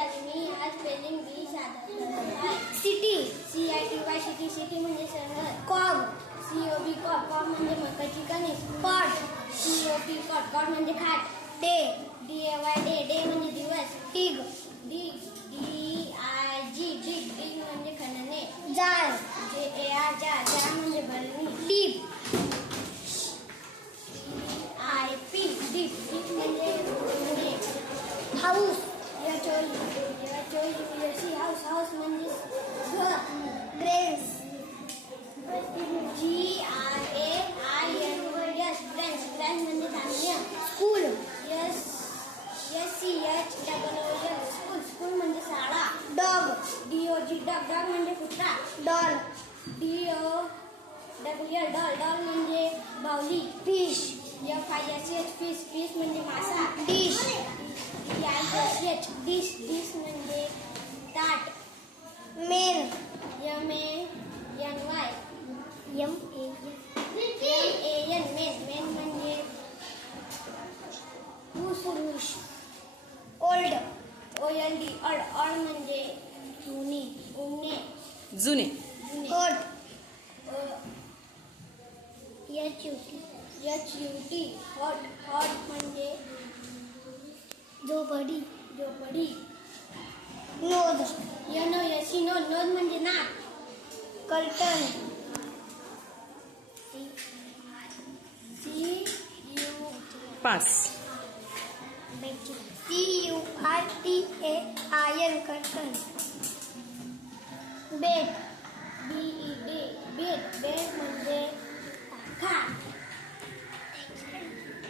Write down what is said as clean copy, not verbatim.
झाली. मी आज स्पेलिंग बी सादर करत आहे. सिटी. CITY city. सिटी म्हणजे शहर. कॉग. COB कॉग. कॉग म्हणजे मकाची कणीस. कॉट. COT cot. कॉट म्हणजे खाट. डे. DAY day. डे म्हणजे दिवस. डिग. डिग. DIG डिग. डिग म्हणजे खणणे. जार. JAR जार. जार म्हणजे भरणी. डीप. DIP deep. डीप म्हणजे हाऊस. यशी हाऊस. हाऊस म्हणजे घर. ग्रेन्स. GRAINS grand. ग्रँड म्हणजे धान्य. स्कूल. SCHOOL school. स्कूल म्हणजे शाळा. डॉग. DOG dog. डॉग म्हणजे कुत्रा. डॉल. DOLL doll. डॉल म्हणजे बाहुली. फिश. FISH fish. फिश म्हणजे मासा. डिश. DISH dish. डिश म्हणजे ताट. Main. MANY MAN. Main. Main म्हणजे पुरुष. ओल्ड. OLD odd. ऑड म्हणजे जुने. जुने. हर्ट. HUT hot. हॉट म्हणजे झोपडी. झोपडी. नोज. NOSE knows. नोज म्हणजे नाक. Curtain. CU pass. CURTAIN. Curtain. Bed. BED bed. Bed म्हणजे खाट.